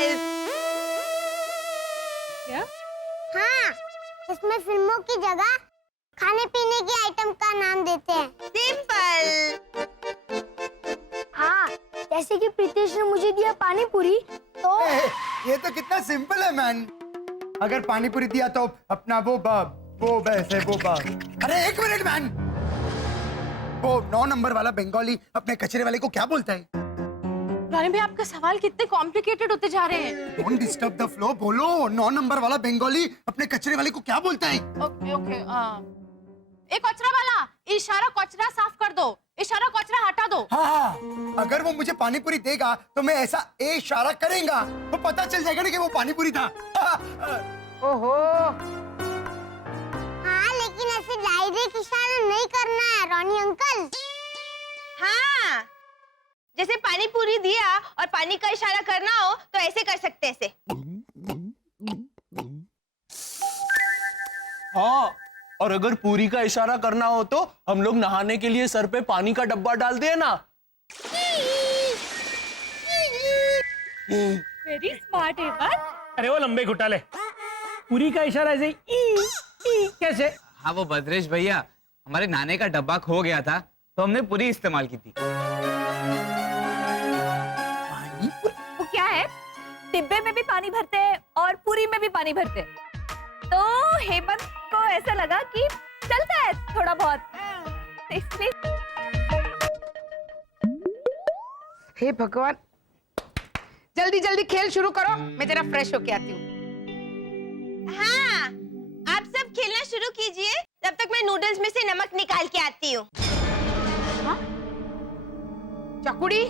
क्या? हाँ, इसमें फिल्मों की जगह खाने पीने के आइटम का नाम देते हैं। सिंपल। हाँ, जैसे कि प्रीतेश ने मुझे दिया पानी पूरी, तो ये तो कितना सिंपल है मैन। अगर पानी पूरी दिया तो अपना वो वैसे अरे एक मिनट मैन, वो 9 नंबर वाला बंगाली अपने कचरे वाले को क्या बोलता है? रानी भाई, आपके सवाल कितने कॉम्प्लिकेटेड होते जा रहे हैं। Don't disturb the flow. बोलो, 9 नंबर वाला बंगाली अपने कचरे वाले को क्या बोलता है? ओके। एक कचरा वाला, इशारा कचरा साफ कर दो, इशारा कचरा हटा दो। हाँ, अगर वो मुझे पानी पूरी देगा तो मैं ऐसा इशारा करेंगा तो पता चल जाएगा ना कि वो पानी पूरी था। हाँ, लेकिन ऐसे डायरेक्ट इशारा नहीं जैसे पानी पूरी दिया और पानी का इशारा करना हो तो ऐसे कर सकते ऐसे। हाँ, और अगर पूरी का इशारा करना हो तो हम लोग नहाने के लिए सर पे पानी का डब्बा डालते हैं ना। वेरी स्मार्ट है बात। अरे वो लंबे घुटाले, पूरी का इशारा ऐसे ई कैसे? हाँ वो भद्रेश भैया, हमारे नाने का डब्बा खो गया था तो हमने पूरी इस्तेमाल की थी। वो क्या है, डिब्बे में भी पानी भरते हैं और पूरी में भी पानी भरते हैं। तो हेमंत को ऐसा लगा कि चलता है थोड़ा बहुत, इसलिए। हे भगवान, जल्दी जल्दी खेल शुरू करो, मैं जरा फ्रेश होके आती हूँ। हाँ, आप सब खेलना शुरू कीजिए, तब तक मैं नूडल्स में से नमक निकाल के आती हूँ। चकुड़ी,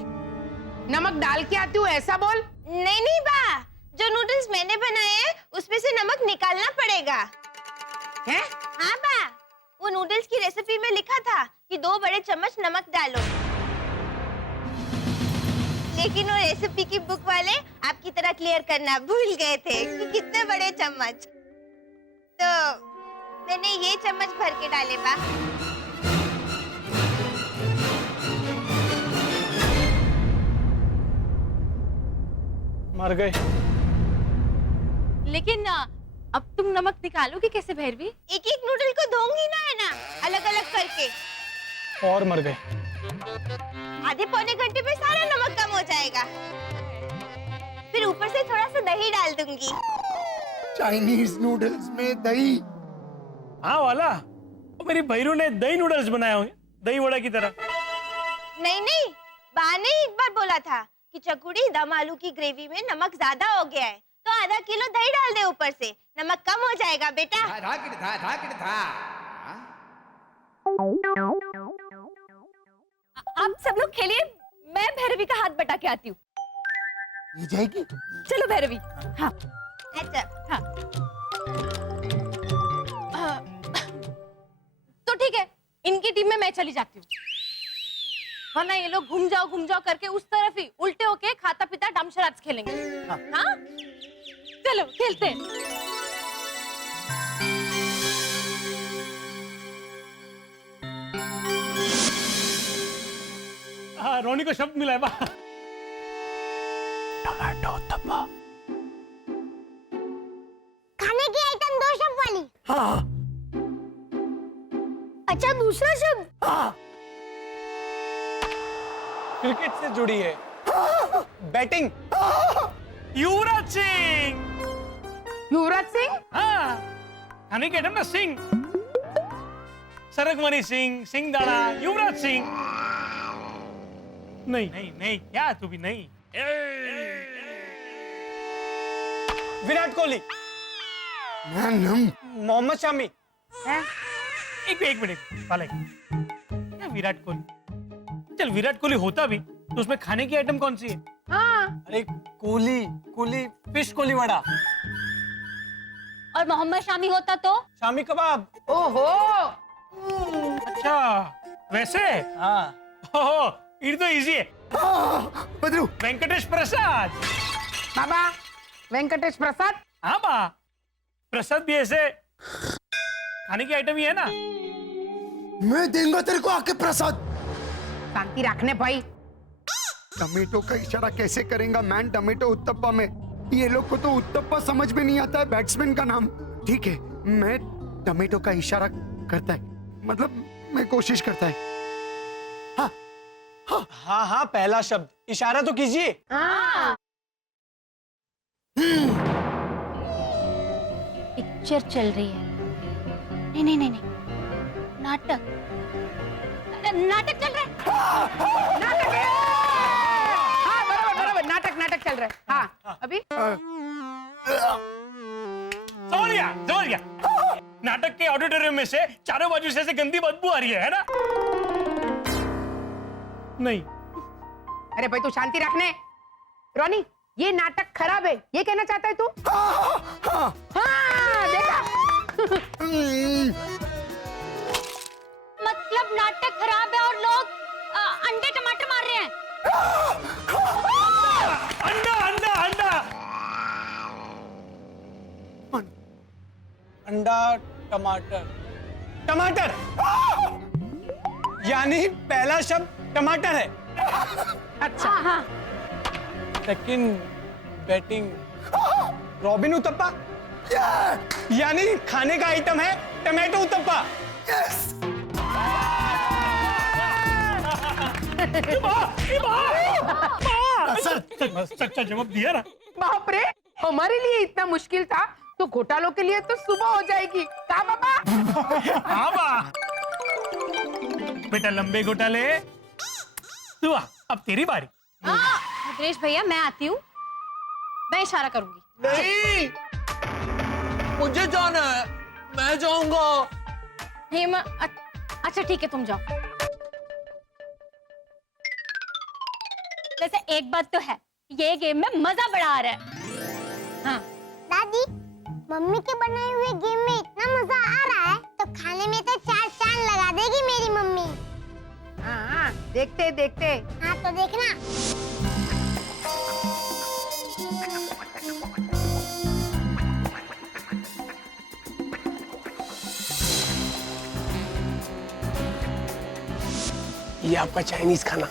नमक डाल के आती हूँ ऐसा बोल। नहीं नहीं बा, जो नूडल्स मैंने बनाए हैं उसमें से नमक निकालना पड़ेगा। हैं? हाँ बा, वो नूडल्स की रेसिपी में लिखा था कि 2 बड़े चम्मच नमक डालो, लेकिन वो रेसिपी की बुक वाले आपकी तरह क्लियर करना भूल गए थे कि कितने बड़े चम्मच। तो मैंने ये चम्मच भर के डाले बा। मर गए। लेकिन अब तुम नमक निकालोगी कैसे भैरवी? एक एक नूडल को धोऊंगी ना, है ना, अलग अलग करके। और मर गए। आधे पौने घंटे में सारा नमक कम हो जाएगा। फिर ऊपर से थोड़ा सा दही डाल दूंगी। चाइनीज नूडल्स में दही? हाँ वाला, वो मेरी भैरू ने दही नूडल्स बनाए होंगे, दही वड़ा की तरह। नहीं नहीं, बा ने एक बार बोला था कि चकुड़ी, दम आलू की ग्रेवी में नमक ज्यादा हो गया है, तो आधा किलो दही डाल दे ऊपर से, नमक कम हो जाएगा बेटा। आप सब लोग खेलिए, मैं भैरवी का हाथ बटा के आती हूँ। ये जाएगी? चलो भैरवी। हाँ अच्छा, हाँ। तो ठीक है, इनकी टीम में मैं चली जाती हूँ, वरना ये लोग घूम जाओ करके उस तरफ ही उल्टे होके खाता पीता डमशराज खेलेंगे। हाँ? चलो खेलते हैं। हाँ, रोनी को शब्द मिला है बा। टमाटो डब्बा। खाने की आइटम 2 शब्द वाली। हाँ अच्छा, दूसरा शब्द? हाँ क्रिकेट से जुड़ी है। बैटिंग। युवराज सिंह। युवराज सिंह? हाँ, खाने की आइटम ना सिंह, सरगमनी सिंह, सिंह दाना, युवराज सिंह। नहीं नहीं नहीं, क्या तू भी नहीं। विराट कोहली। मोहम्मद शामी। एक मिनट पाले, क्या विराट कोहली? चल विराट कोहली होता भी तो उसमें खाने की आइटम कौन सी है? हाँ। अरे कोहली फिश कोहली वड़ा। और मोहम्मद शामी होता तो? शामी कबाब। ओहो, अच्छा वैसे। हाँ। ओहो, ये तो इजी है। बदरू। वेंकटेश प्रसाद। बाबा वेंकटेश प्रसाद। हाँ बा, प्रसाद भी ऐसे खाने की आइटम ही है ना। मैं देंगे तेरे को आके प्रसाद। शांति रखने भाई। टमेटो का इशारा कैसे करेगा मैन? टमेटो उत्तप्पा में, ये लोग को तो उत्तप्पा समझ में नहीं आता है बैट्समैन का नाम। ठीक है, मैं टमेटो का इशारा करता है, मतलब मैं कोशिश करता है। हाँ, पहला शब्द इशारा तो कीजिए। हाँ। पिक्चर चल रही है। नहीं, नाटक चल रहा है। नाटक है। हाँ बराबर, नाटक चल रहा है। हाँ अभी समझ गया। नाटक के ऑडिटोरियम में से चारों बाजू से गंदी बदबू आ रही है ना? नहीं। अरे भाई तू शांति रखने। रोनी, ये नाटक खराब है, ये कहना चाहता है तू? हाँ देखा। मतलब नाटक खराब है और लोग अंडे टमाटर मार रहे हैं। अंडा अंडा अंडा अंडा टमाटर टमाटर यानी पहला शब्द टमाटर है। अच्छा हाँ सेकंड बैटिंग रॉबिन उत्तप्पा यानी खाने का आइटम है टमाटो उत्तप्पा। सच्चा जवाब दिया ना। बाप रे, हमारे लिए इतना मुश्किल था तो घोटालों के लिए तो सुबह हो जाएगी का बाबा? हाँ बा बेटा, लंबे घोटाले। तू आ, अब तेरी बारी। भद्रेश भैया मैं आती हूँ, मैं इशारा करूंगी। नहीं, मुझे जाना है, मैं जाऊंगा। हेमा अच्छा ठीक है, तुम जाओ। वैसे एक बात तो है, ये गेम में मजा बड़ा आ रहा है। हाँ दादी, मम्मी के बनाए हुए गेम में इतना मजा आ रहा है तो खाने में तो 4 चांद लगा देगी मेरी मम्मी। हाँ देखते देखते। हाँ तो देखना। ये आपका चाइनीज खाना।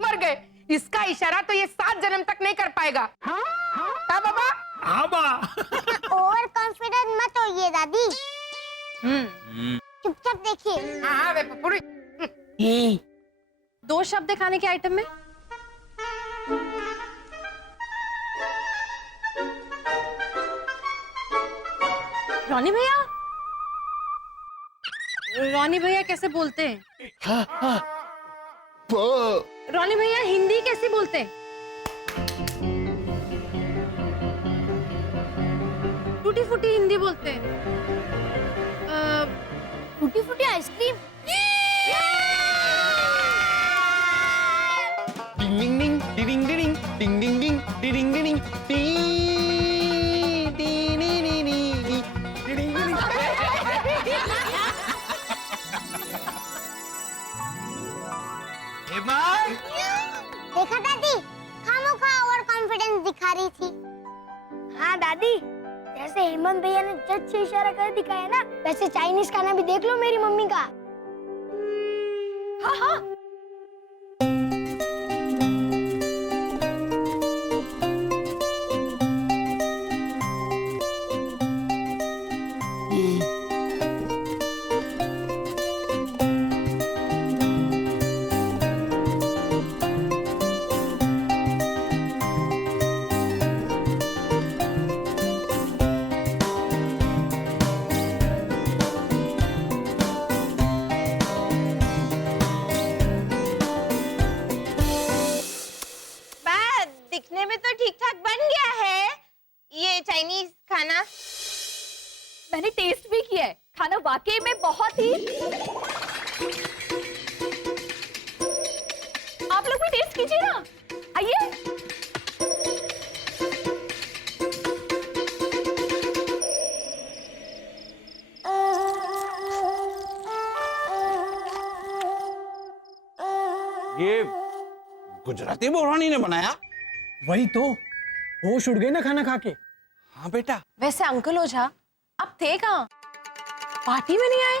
मर गए, इसका इशारा तो ये 7 जन्म तक नहीं कर पाएगा। का बाबा? हाँ बा ओवर कॉन्फिडेंट मत होइए दादी, चुपचाप देखिए। हाँ वे पपुड़ी। 2 शब्द है खाने के आइटम में। रॉनी भैया, रॉनी भैया कैसे बोलते हैं? रॉनी भैया हिंदी कैसे बोलते हैं? टूटी फूटी हिंदी बोलते हैं। टूटी फूटी आइसक्रीम। डिंग डिंग डिंग डिंग डिंग डिंग डिंग डिंग डिंग डिंग डिंग देखा दादी, खामोखा ओवर कॉन्फिडेंस दिखा रही थी। हाँ दादी, जैसे हेमंत भैया ने जज से इशारा कर दिखाया ना, वैसे चाइनीज खाना भी देख लो मेरी मम्मी का। हाँ हाँ दिखने में तो ठीक ठाक बन गया है ये चाइनीज खाना। मैंने टेस्ट भी किया है, खाना वाकई में बहुत ही। आप लोग भी टेस्ट कीजिए ना, आइए। ये गुजराती बोरानी ने बनाया। वही तो, होश उड़ गए ना खाना खा के। हाँ बेटा। वैसे अंकल ओझा, आप थे कहाँ? पार्टी में नहीं आए?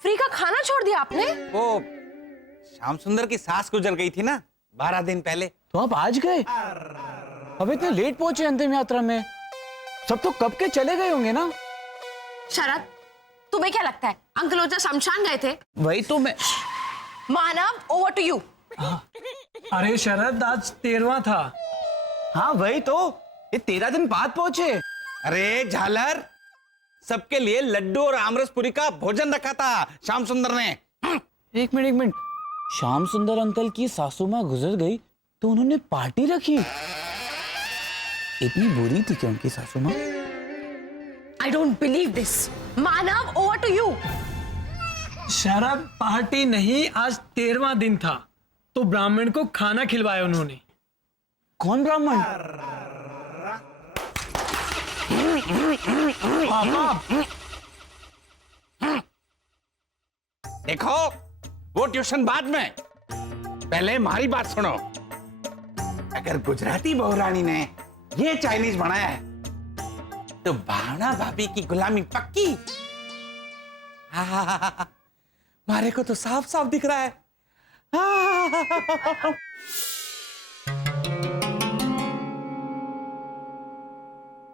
फ्री का खाना छोड़ दिया आपने? वो श्याम सुंदर की सास गुजर गई थी ना 12 दिन पहले। तो आप आज गए? अब इतने लेट पहुंचे अंतिम यात्रा में, सब तो कब के चले गए होंगे ना। शरद, तुम्हें क्या लगता है अंकल ओझा शमशान गए थे? वही तो मैं। मानव, ओवर टू यू। अरे शरद, आज 13वां था। हाँ वही तो, ये 13 दिन बाद पहुंचे। अरे झालर, सबके लिए लड्डू और आमरस पूरी का भोजन रखा था श्याम सुंदर ने। एक मिनट, श्याम सुंदर अंकल की सासू माँ गुजर गई तो उन्होंने पार्टी रखी। इतनी बुरी थी क्या उनकी सासू माँ? I don't believe this. Manav, over to you. शराब पार्टी नहीं, आज 13वां दिन था तो ब्राह्मण को खाना खिलवाया उन्होंने। कौन ब्राह्मण? देखो, वो ट्यूशन बाद में, पहले हमारी बात सुनो। अगर गुजराती बहुरानी ने ये चाइनीज बनाया है तो भावना भाभी की गुलामी पक्की। मारे को तो साफ साफ दिख रहा है।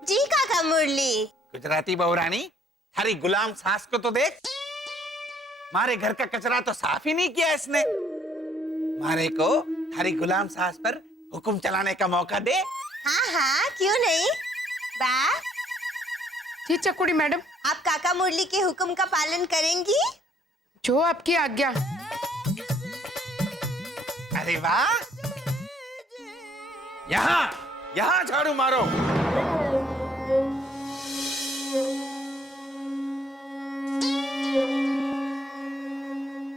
जी काका मुरली। गुजराती बहुरानी, थारी गुलाम सास को तो देख, मारे घर का कचरा तो साफ ही नहीं किया इसने। मारे को थारी गुलाम सास पर हुक्म चलाने का मौका दे। हाँ हाँ, क्यों नहीं। बा, जी चकुड़ी मैडम, आप काका मुरली के हुक्म का पालन करेंगी? जो आपकी आज्ञा। अरे वाह, यहाँ यहाँ झाड़ू मारो।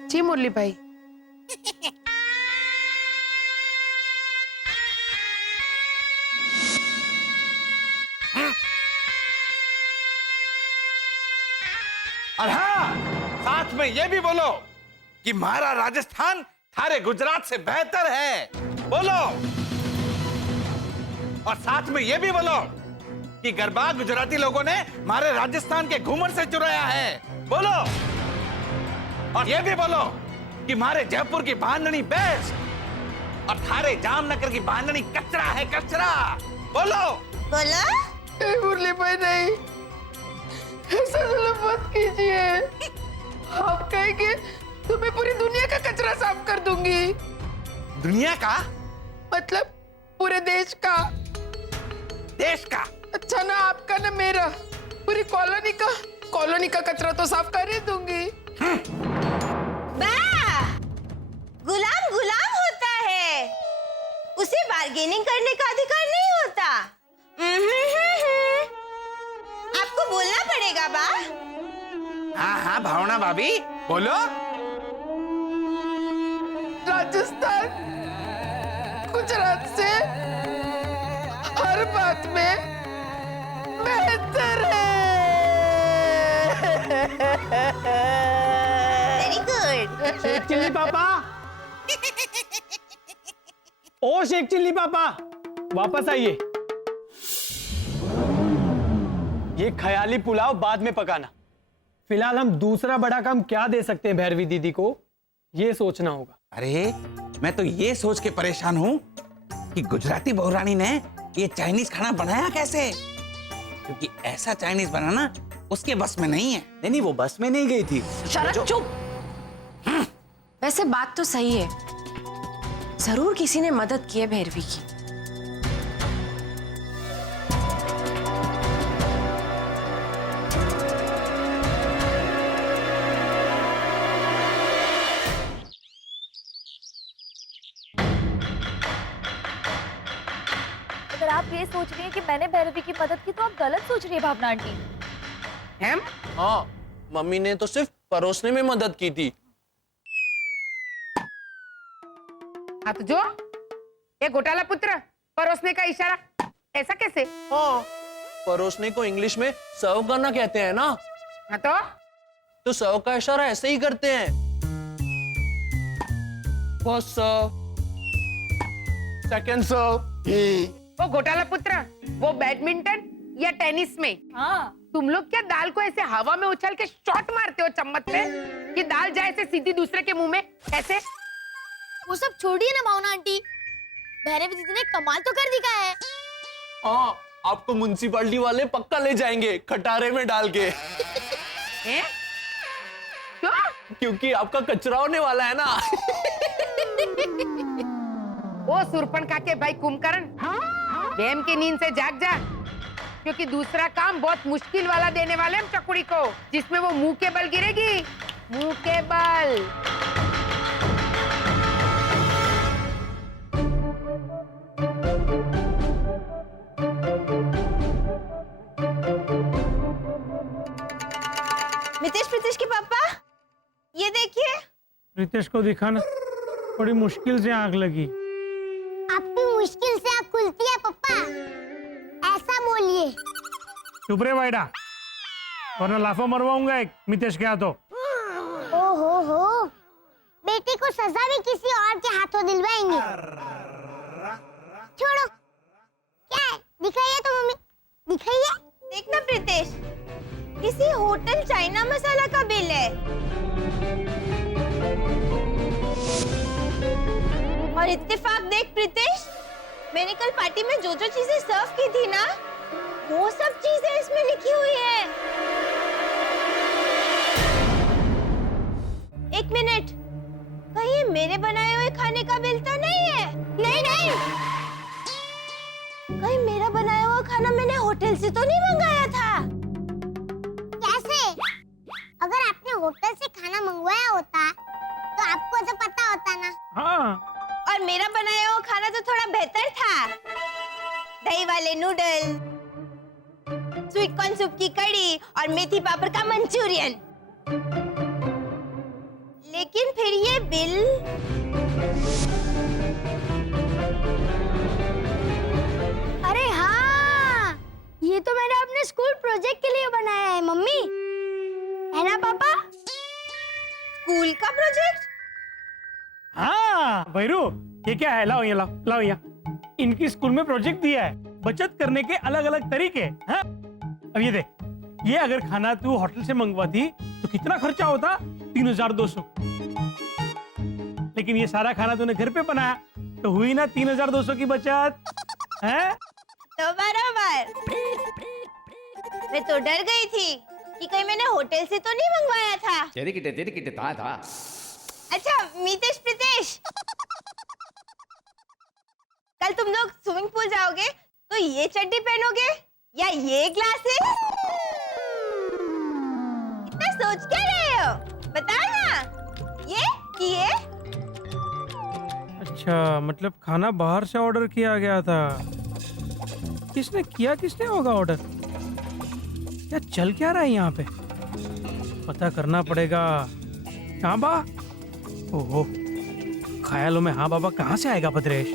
जी मुरली भाई। और हाँ, साथ में ये भी बोलो कि हमारा राजस्थान थारे गुजरात से बेहतर है। बोलो। और साथ में ये भी बोलो कि गरबा गुजराती लोगों ने हमारे राजस्थान के घूमर से चुराया है। बोलो। और ये भी बोलो कि हमारे जयपुर की बांधनी बेस्ट और थारे जामनगर की बांधनी कचरा है, कचरा। बोलो। बोलो। मुरली भाई नहीं, ऐसा जुल्म मत कीजिए। आप कहेंगे तो मैं पूरी दुनिया का कचरा साफ कर दूंगी। दुनिया का मतलब पूरे देश का। देश का? अच्छा ना आपका ना मेरा, पूरी कॉलोनी का कचरा तो साफ कर ही दूंगी। बा, गुलाम गुलाम होता है, उसे बार्गेनिंग करने का अधिकार नहीं होता। आपको बोलना पड़ेगा बा। हाँ हाँ भावना भाभी, बोलो। राजस्थान गुजरात से हर बात में बेहतर है। Very good. शेख चिल्ली पापा, ओ शेख चिल्ली पापा, वापस आइए। ये ख्याली पुलाव बाद में पकाना। फिलहाल हम दूसरा बड़ा काम क्या दे सकते हैं भैरवी दीदी को, ये सोचना होगा। अरे मैं तो ये सोच के परेशान हूँ कि गुजराती बहुरानी ने ये चाइनीज खाना बनाया कैसे, क्योंकि ऐसा चाइनीज बनाना उसके बस में नहीं है। नहीं, वो बस में नहीं गई थी। शरद चुप। वैसे बात तो सही है, जरूर किसी ने मदद की है भैरवी की। अगर आप ये सोच रही हैं कि मैंने भैरवी की मदद की तो आप गलत सोच रही है भावना आंटी। हम? हाँ, मम्मी ने तो सिर्फ परोसने में मदद की थी। हाँ तो जो ये घोटाला पुत्र, परोसने का इशारा, ऐसा कैसे? हाँ, परोसने को इंग्लिश में सर्व करना कहते हैं ना। हाँ तो सर्व का इशारा ऐसे ही करते हैं। फर्स्ट सर्व, सेकंड सर्व। वो घोटाला पुत्र, वो बैडमिंटन या टेनिस में हाँ, तुम लोग क्या दाल को ऐसे हवा में उछल के शॉट मारते हो चम्मच से कि दाल जाए ऐसे सीधी दूसरे के मुंह में? ऐसे? वो सब छोड़िए ना भावना आंटी, भैरवी दीदी ने कमाल तो कर दिखाया है। हाँ, आपको म्युनिसिपैलिटी वाले पक्का ले जाएंगे खटारे में डाल के। हैं? क्यों? क्योंकि आपका कचरा होने वाला है ना। ओ सुरपणखा के भाई कुंभकर्ण, बेम की नींद से जाग जा, क्योंकि दूसरा काम बहुत मुश्किल वाला देने वाले हम चकुड़ी को, जिसमें वो मुंह के बल गिरेगी। मुंह के बल। मितेश प्रीतेश के पापा, ये देखिए। रितेश को दिखाना, बड़ी मुश्किल से आग लगी। आपकी मुश्किल से आँख खुल चाहिए। चुप रे बैठा, वरना लाफा मरवाऊंगा एक मितेश के हाथों। हो बेटी को सजा भी किसी और के हाथों दिलवाएंगे। छोड़ो, क्या है? दिखाइए तो मम्मी, दिखाइए। देखना प्रीतेश, किसी होटल चाइना मसाला का बिल है। और इत्तेफाक देख प्रीतेश, मैंने कल पार्टी में जो जो चीजें सर्व की थी ना, वो सब चीजें इसमें लिखी हुई है। एक मिनट, कहीं ये मेरे बनाए हुए खाने का बिल तो नहीं है? नहीं, कहीं मेरा बनाया हुआ खाना मैंने होटल से तो नहीं मंगाया था? कैसे? अगर आपने होटल से खाना मंगवाया होता तो आपको तो पता होता ना। हाँ, और मेरा बनाया हुआ खाना तो थोड़ा बेहतर था। दही वाले नूडल, स्वीट कॉर्न सूप की कड़ी और मेथी पापड़ का मंचूरियन। लेकिन फिर ये बिल, अरे हाँ, ये तो मैंने अपने स्कूल प्रोजेक्ट के लिए बनाया है मम्मी, है ना पापा? स्कूल का प्रोजेक्ट? हाँ भैरू, ये क्या है? लाओ ये, लाओ यहाँ। इनकी स्कूल में प्रोजेक्ट दिया है बचत करने के अलग अलग तरीके। हाँ? अब ये देख, ये अगर खाना तू होटल से मंगवाती तो कितना खर्चा होता? 3200। लेकिन ये सारा खाना तूने घर पे बनाया तो हुई ना 3200 की बचत। हैं? तो बराबर। मैं तो डर गई थी कि कहीं मैंने होटल से तो नहीं मंगवाया था। अच्छा मितेश, प्रीतेश, कल तुम लोग स्विमिंग पूल जाओगे तो ये चड्डी पहनोगे या ये ग्लासेस? इतना सोच क्या रहे हो? बताओ ना, ये? अच्छा, मतलब खाना बाहर से ऑर्डर किया गया था। किसने होगा ऑर्डर? क्या चल क्या रहा है यहाँ पे? पता करना पड़ेगा। हाँ बा, ओहो, ख्यालों में हाँ बाबा कहाँ से आएगा भद्रेश?